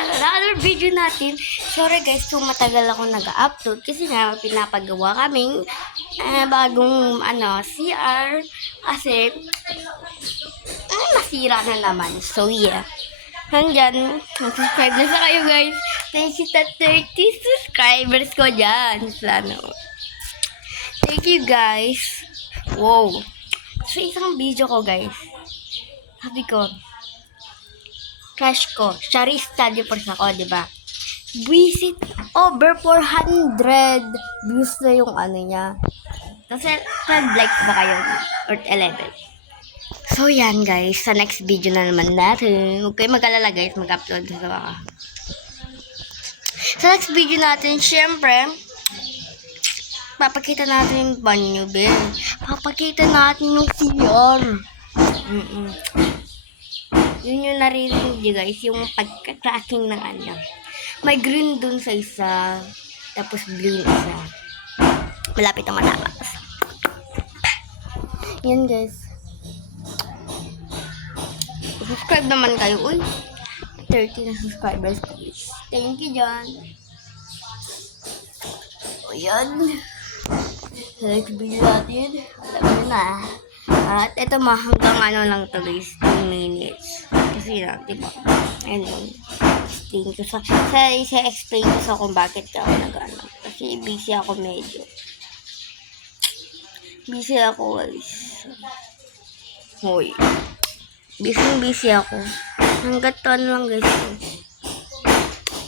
sa another video natin. Sorry guys, kung matagal ako nag-upload kasi nga pinapagawa kaming bagong CR kasi nasira na naman. So yeah. Hanggang mag-subscribe na sa kayo guys. Thank you sa 30 subscribers ko dyan. Thank you guys. Wow. Sa isang video ko guys, sabi ko, crush ko, Shari Study Force ako, diba? Visit over 400 views na yung niya. Kasi 12 likes ba kayo? Or 11. So yan guys, sa next video na naman natin. Huwag kayo mag-alala guys, mag-upload sa mga. Sa next video natin, syempre, papakita natin yung banyo, Ben. Papakita natin yung CR. Yun yung naririnig nyo guys, yung pagka-cracking ng May green dun sa isa, tapos blue isa. Malapit na matapos. Yan guys. Subscribe naman kayo. Uy, 30 na subscribers please. Thank you dyan. O yan. Sa next video natin, alam nyo na. At ito hanggang lang to guys, 2 minutes. Kasi diba? Ayun. Explain ko explain ko sa kung bakit ako Kasi busy ako medyo. Busy ako guys. Hoy. Busy ako. Hanggat lang guys.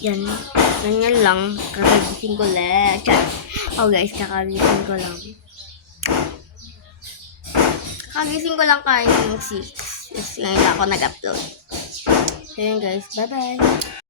Yan. Ganyan lang. Kakagising ko lang. Oh guys, kakagising ko lang. Kakagising ko lang kain ng 6. Kasi ngayon ako nag-upload. So yun guys. Bye bye.